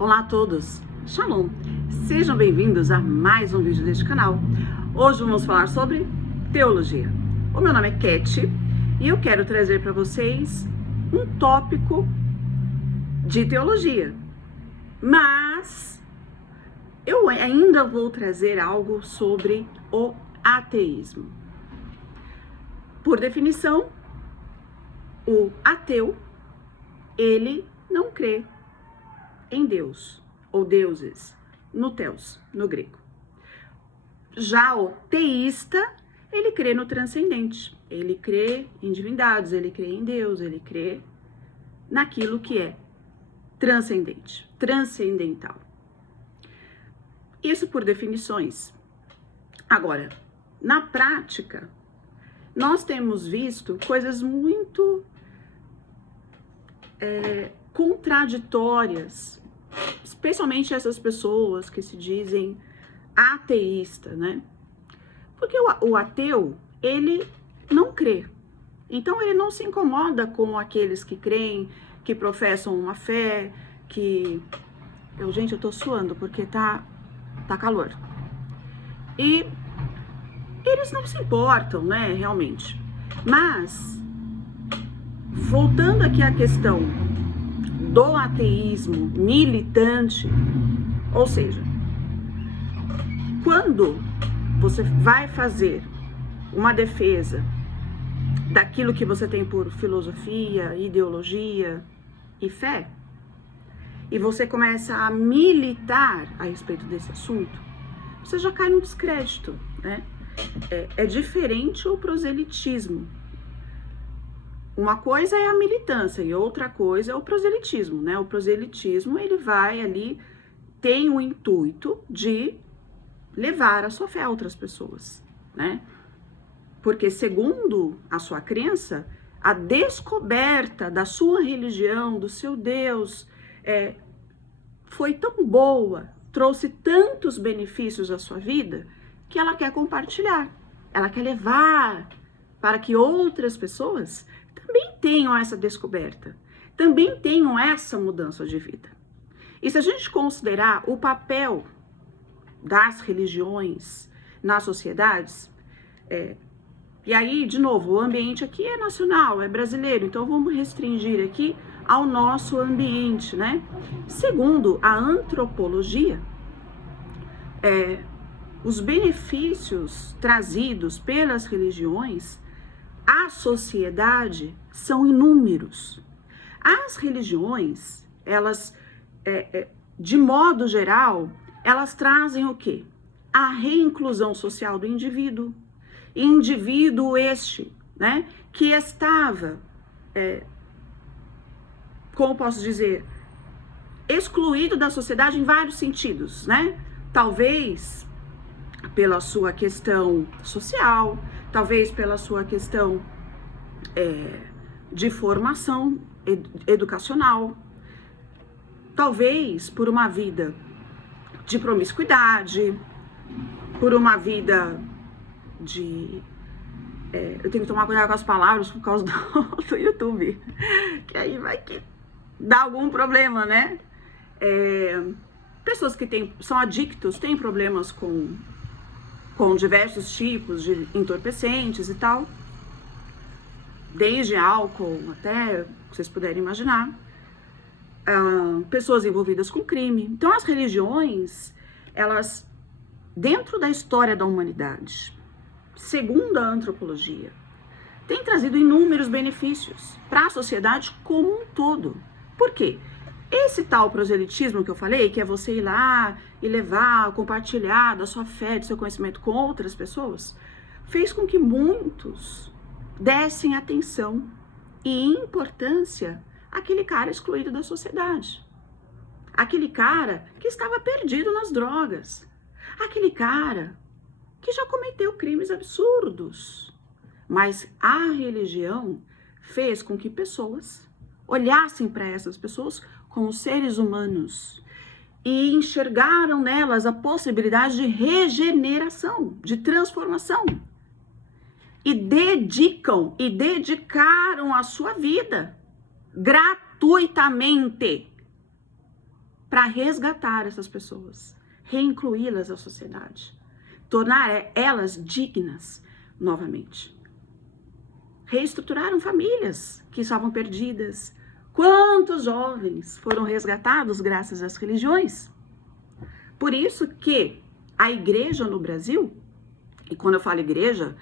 Olá a todos, Shalom! Sejam bem-vindos a mais um vídeo deste canal. Hoje vamos falar sobre teologia. O meu nome é Cat e eu quero trazer para vocês um tópico de teologia. Mas eu ainda vou trazer algo sobre o ateísmo. Por definição, o ateu, ele não crê em Deus, ou deuses, no theos, no grego. Já o teísta, ele crê no transcendente, ele crê em divindades, ele crê em Deus, ele crê naquilo que é transcendente, transcendental. Isso por definições. Agora, na prática, nós temos visto coisas muito contraditórias, especialmente essas pessoas que se dizem ateístas, né? Porque o ateu, ele não crê. Então, ele não se incomoda com aqueles que creem, que professam uma fé, que... Gente, eu tô suando porque tá calor. E eles não se importam, né, realmente. Mas, voltando aqui à questão do ateísmo militante, ou seja, quando você vai fazer uma defesa daquilo que você tem por filosofia, ideologia e fé, e você começa a militar a respeito desse assunto, você já cai no descrédito, né? É diferente o proselitismo. Uma coisa é a militância e outra coisa é o proselitismo, né? O proselitismo, ele vai ali, tem o intuito de levar a sua fé a outras pessoas, né? Porque segundo a sua crença, a descoberta da sua religião, do seu Deus, foi tão boa, trouxe tantos benefícios à sua vida, que ela quer compartilhar, ela quer levar para que outras pessoas também tenham essa descoberta, também tenham essa mudança de vida. E se a gente considerar o papel das religiões nas sociedades, e aí, de novo, o ambiente aqui é nacional, é brasileiro, então vamos restringir aqui ao nosso ambiente, né? Segundo a antropologia, os benefícios trazidos pelas religiões à sociedade são inúmeros. As religiões, elas, de modo geral, elas trazem o quê? A reinclusão social do indivíduo. Indivíduo este, né, que estava, como posso dizer, excluído da sociedade em vários sentidos, né? Talvez pela sua questão social, talvez pela sua questão de formação educacional, talvez por uma vida de promiscuidade, por uma vida de... eu tenho que tomar cuidado com as palavras por causa do YouTube, que aí vai que dá algum problema, né? Pessoas que são adictos, têm problemas com diversos tipos de entorpecentes e tal, desde álcool até, vocês puderem imaginar, pessoas envolvidas com crime. Então, as religiões, elas, dentro da história da humanidade, segundo a antropologia, têm trazido inúmeros benefícios para a sociedade como um todo. Por quê? Esse tal proselitismo que eu falei, que é você ir lá e levar, compartilhar da sua fé, do seu conhecimento com outras pessoas, fez com que muitos dessem atenção e importância àquele cara excluído da sociedade. Aquele cara que estava perdido nas drogas. Aquele cara que já cometeu crimes absurdos. Mas a religião fez com que pessoas olhassem para essas pessoas como seres humanos e enxergaram nelas a possibilidade de regeneração, de transformação. E dedicaram a sua vida gratuitamente para resgatar essas pessoas, reincluí-las à sociedade, tornar elas dignas novamente. Reestruturaram famílias que estavam perdidas. Quantos jovens foram resgatados graças às religiões? Por isso que a igreja no Brasil, e quando eu falo igreja,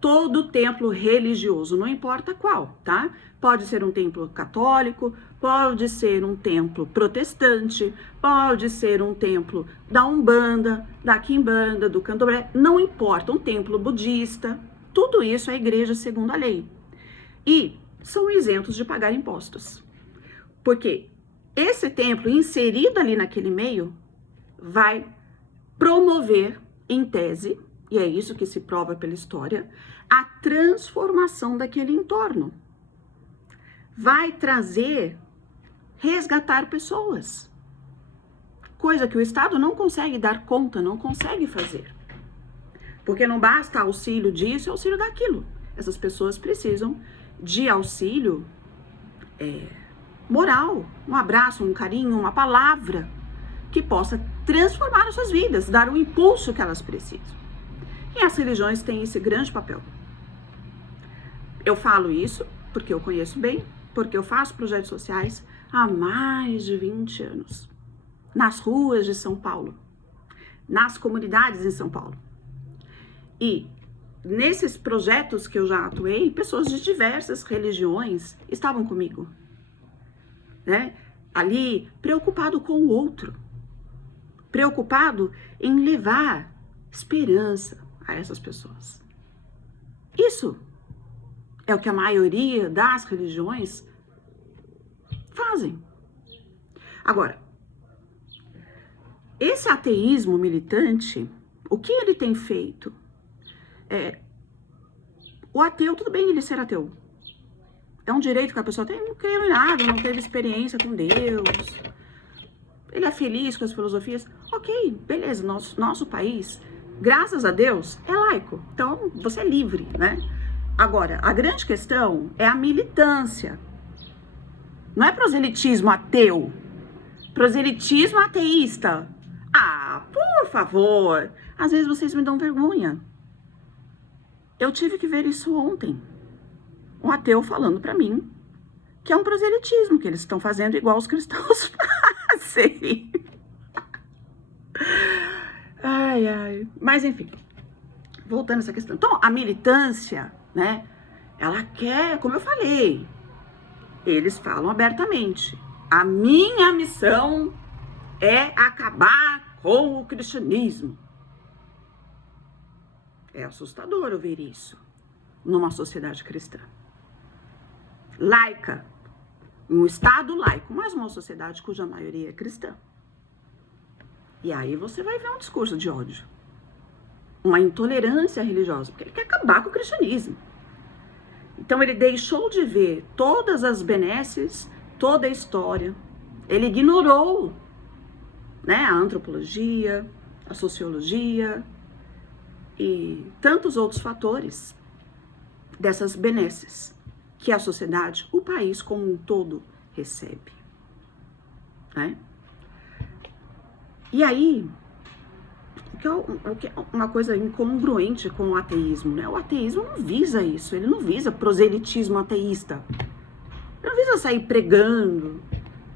todo templo religioso, não importa qual, tá? Pode ser um templo católico, pode ser um templo protestante, pode ser um templo da Umbanda, da Quimbanda, do Candomblé, não importa, um templo budista, tudo isso é igreja segundo a lei. E são isentos de pagar impostos. Porque esse templo inserido ali naquele meio vai promover, em tese, e é isso que se prova pela história, a transformação daquele entorno. Vai trazer, resgatar pessoas. Coisa que o Estado não consegue dar conta, não consegue fazer. Porque não basta auxílio disso e auxílio daquilo. Essas pessoas precisam de auxílio moral, um abraço, um carinho, uma palavra que possa transformar as suas vidas, dar o impulso que elas precisam. E as religiões têm esse grande papel. Eu falo isso porque eu conheço bem, porque eu faço projetos sociais há mais de 20 anos. Nas ruas de São Paulo, nas comunidades em São Paulo. E nesses projetos que eu já atuei, pessoas de diversas religiões estavam comigo, né? Ali, preocupado com o outro, preocupado em levar esperança a essas pessoas. Isso é o que a maioria das religiões fazem. Agora, esse ateísmo militante, o que ele tem feito? O ateu, tudo bem ele ser ateu. É um direito que a pessoa tem, não creu em nada, não teve experiência com Deus. Ele é feliz com as filosofias. Ok, beleza, nosso país, graças a Deus, é laico. Então, você é livre, né? Agora, a grande questão é a militância. Não é proselitismo ateu. Proselitismo ateísta. Ah, por favor. Às vezes vocês me dão vergonha. Eu tive que ver isso ontem. Um ateu falando pra mim que é um proselitismo, que eles estão fazendo igual os cristãos fazem. Ai, ai. Mas, enfim, voltando a essa questão. Então, a militância, né, ela quer, como eu falei, eles falam abertamente, a minha missão é acabar com o cristianismo. É assustador ouvir isso numa sociedade cristã. Laica, um Estado laico, mas uma sociedade cuja maioria é cristã. E aí você vai ver um discurso de ódio, uma intolerância religiosa, porque ele quer acabar com o cristianismo. Então ele deixou de ver todas as benesses, toda a história. Ele ignorou, né, a antropologia, a sociologia e tantos outros fatores dessas benesses que a sociedade, o país como um todo recebe, né? E aí, o que é uma coisa incongruente com o ateísmo, né? O ateísmo não visa isso, ele não visa proselitismo ateísta. Ele não visa sair pregando,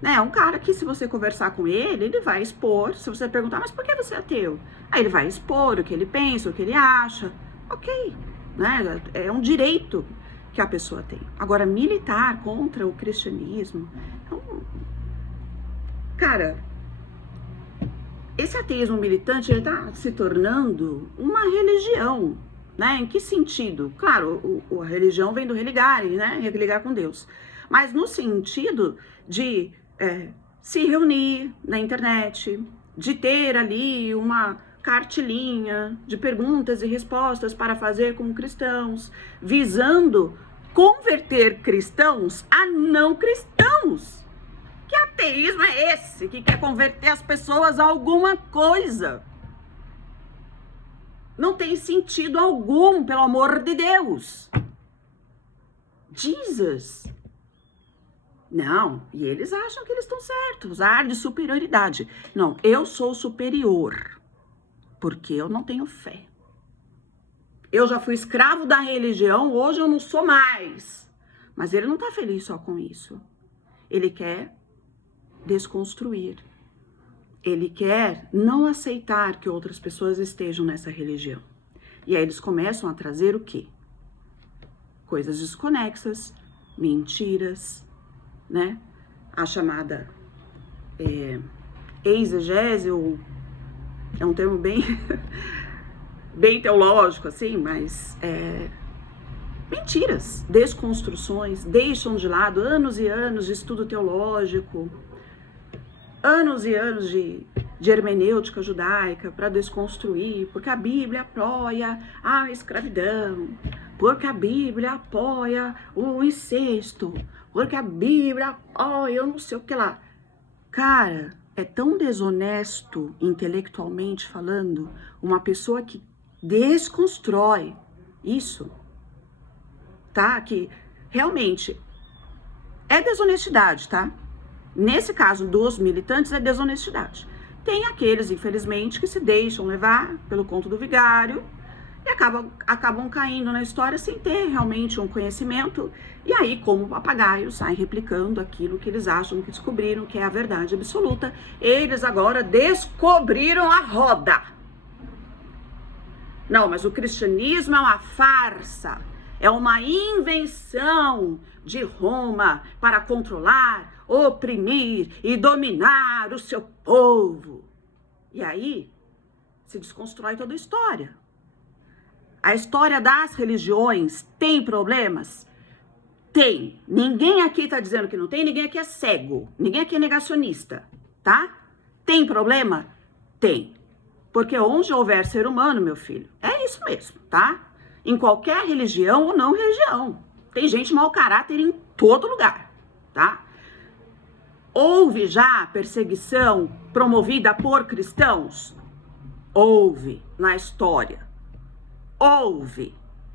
né? É um cara que, se você conversar com ele, ele vai expor, se você perguntar, mas por que você é ateu? Aí ele vai expor o que ele pensa, o que ele acha, ok, né? É um direito que a pessoa tem. Agora, militar contra o cristianismo, cara, esse ateísmo militante, ele tá se tornando uma religião, né? Em que sentido? Claro, a religião vem do religare, né? Religar com Deus. Mas no sentido de se reunir na internet, de ter ali uma cartilinha de perguntas e respostas para fazer com cristãos, visando converter cristãos a não cristãos. Que ateísmo é esse que quer converter as pessoas a alguma coisa? Não tem sentido algum, pelo amor de Deus. Jesus. Não, e eles acham que eles estão certos, a ar de superioridade. Não, eu sou superior, porque eu não tenho fé. Eu já fui escravo da religião, hoje eu não sou mais. Mas ele não tá feliz só com isso. Ele quer desconstruir. Ele quer não aceitar que outras pessoas estejam nessa religião. E aí eles começam a trazer o quê? Coisas desconexas, mentiras, né? A chamada exegese, ou é um termo bem, bem teológico, assim, mas mentiras, desconstruções, deixam de lado anos e anos de estudo teológico, anos e anos de hermenêutica judaica para desconstruir, porque a Bíblia apoia a escravidão, porque a Bíblia apoia o incesto, porque a Bíblia apoia eu não sei o que lá. Cara, é tão desonesto intelectualmente falando uma pessoa que desconstrói isso, tá? Que realmente é desonestidade, tá? Nesse caso dos militantes é desonestidade. Tem aqueles, infelizmente, que se deixam levar pelo conto do vigário e acabam caindo na história sem ter realmente um conhecimento. E aí, como papagaios, saem replicando aquilo que eles acham que descobriram, que é a verdade absoluta. Eles agora descobriram a roda. Não, mas o cristianismo é uma farsa. É uma invenção de Roma para controlar, oprimir e dominar o seu povo. E aí se desconstrói toda a história. A história das religiões tem problemas? Tem. Ninguém aqui está dizendo que não tem, ninguém aqui é cego, ninguém aqui é negacionista, tá? Tem problema? Tem. Porque onde houver ser humano, meu filho, é isso mesmo, tá? Em qualquer religião ou não religião. Tem gente mau caráter em todo lugar, tá? Houve já perseguição promovida por cristãos? Houve na história. Houve.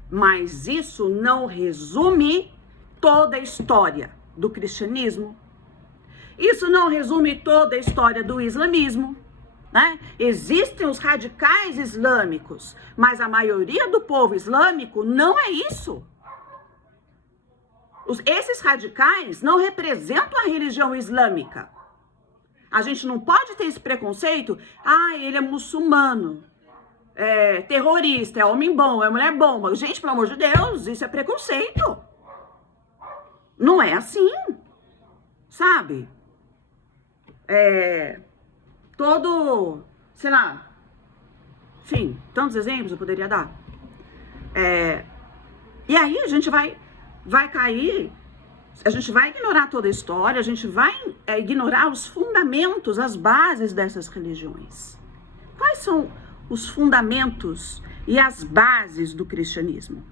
Mas isso não resume toda a história do cristianismo. Isso não resume toda a história do islamismo. Né? Existem os radicais islâmicos, mas a maioria do povo islâmico não é isso. Esses radicais não representam a religião islâmica. A gente não pode ter esse preconceito. Ah, ele é muçulmano, é terrorista, é homem bom, é mulher bomba. Gente, pelo amor de Deus, isso é preconceito. Não é assim, sabe? Todo, sei lá, enfim, tantos exemplos eu poderia dar. E aí a gente vai cair, a gente vai ignorar toda a história, a gente vai ignorar os fundamentos, as bases dessas religiões. Quais são os fundamentos e as bases do cristianismo?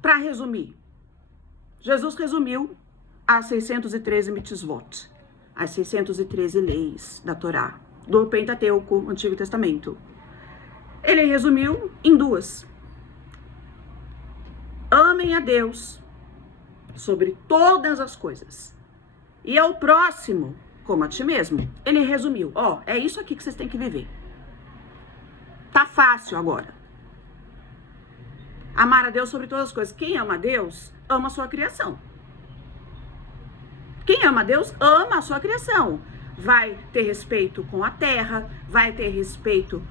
Para resumir, Jesus resumiu as 613 mitzvot, as 613 leis da Torá, do Pentateuco, Antigo Testamento. Ele resumiu em duas. Amem a Deus sobre todas as coisas e ao próximo como a ti mesmo. Ele resumiu, é isso aqui que vocês têm que viver. Tá fácil agora. Amar a Deus sobre todas as coisas. Quem ama a Deus, ama a sua criação. Quem ama a Deus, ama a sua criação. Vai ter respeito com a terra, vai ter respeito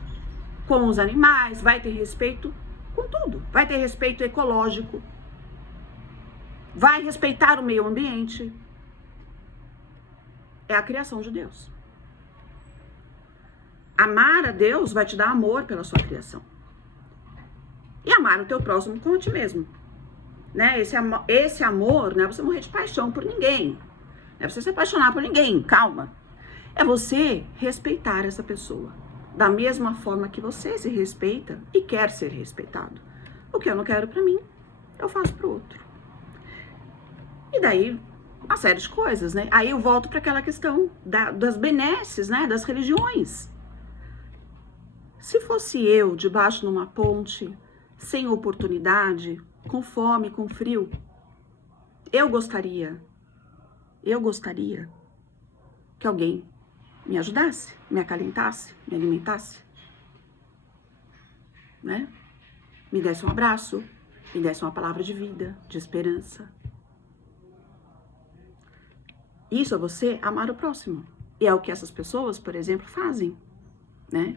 com os animais, vai ter respeito com tudo. Vai ter respeito ecológico. Vai respeitar o meio ambiente. É a criação de Deus. Amar a Deus vai te dar amor pela sua criação. E amar o teu próximo como a ti mesmo. Né? Esse amor não é você morrer de paixão por ninguém. Não é você se apaixonar por ninguém, calma. É você respeitar essa pessoa. Da mesma forma que você se respeita e quer ser respeitado. O que eu não quero pra mim, eu faço pro outro. E daí, uma série de coisas, né? Aí eu volto para aquela questão das benesses, né? Das religiões. Se fosse eu debaixo de uma ponte, sem oportunidade, com fome, com frio, Eu gostaria que alguém me ajudasse, me acalentasse, me alimentasse, né? Me desse um abraço, me desse uma palavra de vida, de esperança. Isso é você amar o próximo. E é o que essas pessoas, por exemplo, fazem, né?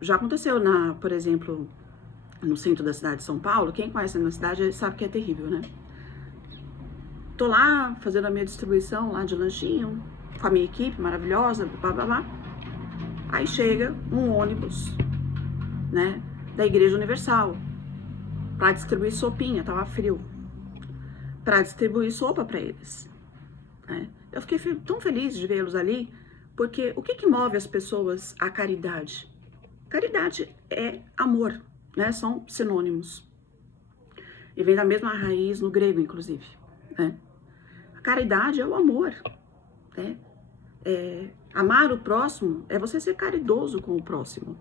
Já aconteceu, por exemplo, no centro da cidade de São Paulo. Quem conhece a cidade sabe que é terrível, né? Tô lá fazendo a minha distribuição lá de lanchinho, com a minha equipe maravilhosa, blá, blá, blá. Aí chega um ônibus, né, da Igreja Universal, para distribuir sopinha, tava frio, para distribuir sopa para eles, né? Eu fiquei tão feliz de vê-los ali, porque o que move as pessoas à caridade? Caridade é amor, né? São sinônimos. E vem da mesma raiz no grego, inclusive, né? A caridade é o amor, né? Amar o próximo é você ser caridoso com o próximo.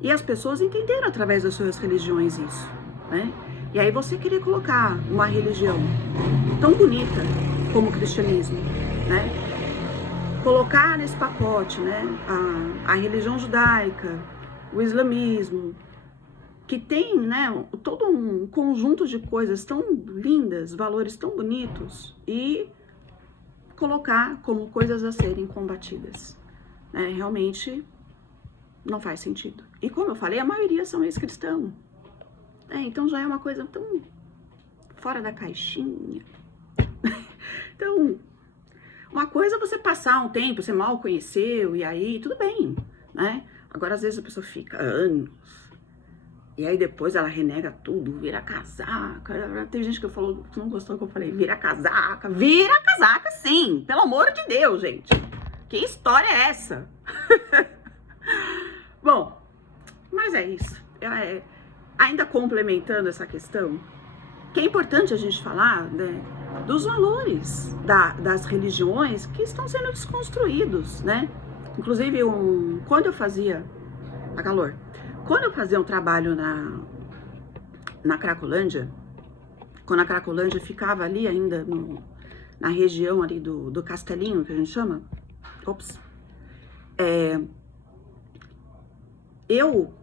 E as pessoas entenderam através das suas religiões isso, né? E aí você querer colocar uma religião tão bonita como o cristianismo, né? Colocar nesse pacote, né, a religião judaica, o islamismo, que tem, né, todo um conjunto de coisas tão lindas, valores tão bonitos, e colocar como coisas a serem combatidas, né? Realmente não faz sentido. E como eu falei, a maioria são ex-cristãos, né? Então já é uma coisa tão fora da caixinha. Então, uma coisa é você passar um tempo, você mal conheceu, e aí tudo bem, né? Agora, às vezes, a pessoa fica anos, e aí depois ela renega tudo, vira casaca. Tem gente que falou, que não gostou que eu falei, vira casaca sim, pelo amor de Deus, gente. Que história é essa? Bom, mas é isso. Ainda complementando essa questão, que é importante a gente falar, né, dos valores das religiões que estão sendo desconstruídos, né? Inclusive, quando eu fazia um trabalho na Cracolândia, quando a Cracolândia ficava ali ainda na região ali do Castelinho, que a gente chama, eu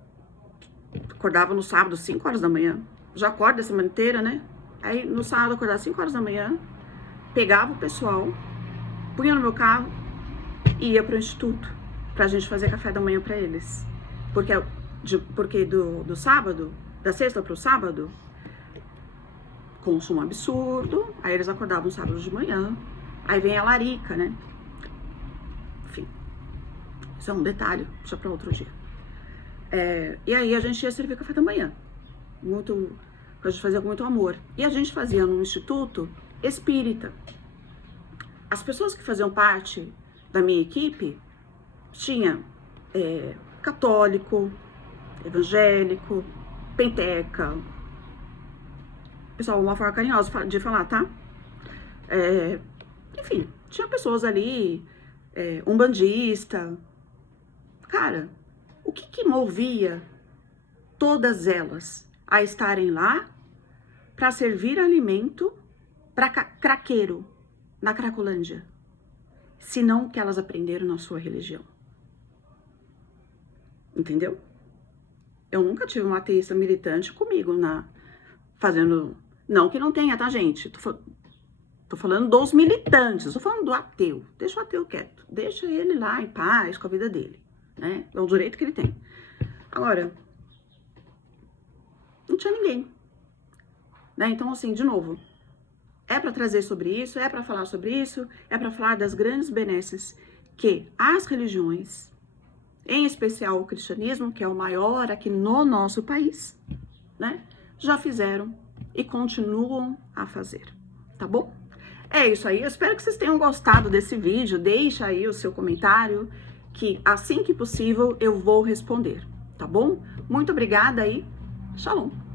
acordava no sábado, 5 horas da manhã, já acordo a semana inteira, né? Aí no sábado acordava 5 horas da manhã, pegava o pessoal, punha no meu carro e ia pro instituto pra gente fazer café da manhã pra eles. Porque do sábado, da sexta pro sábado, consumo absurdo, aí eles acordavam sábado de manhã, aí vem a larica, né? Enfim, isso é um detalhe, deixa pra outro dia. E aí a gente ia servir café da manhã, a gente fazia com muito amor. E a gente fazia num instituto espírita. As pessoas que faziam parte da minha equipe tinha católico, evangélico, penteca. Pessoal, uma forma carinhosa de falar, tá? Enfim, tinha pessoas ali, umbandista. Cara, o que movia todas elas a estarem lá para servir alimento para craqueiro na Cracolândia, se não que elas aprenderam na sua religião? Entendeu? Eu nunca tive uma ateísta militante comigo fazendo... Não que não tenha, tá, gente? Tô falando dos militantes, tô falando do ateu. Deixa o ateu quieto, deixa ele lá em paz com a vida dele, né? É o direito que ele tem. Agora, não tinha ninguém, né? Então, assim, de novo, é para trazer sobre isso, é para falar sobre isso, é para falar das grandes benesses que as religiões, em especial o cristianismo, que é o maior aqui no nosso país, né, já fizeram e continuam a fazer, tá bom? É isso aí, eu espero que vocês tenham gostado desse vídeo, deixa aí o seu comentário, que assim que possível eu vou responder, tá bom? Muito obrigada e shalom!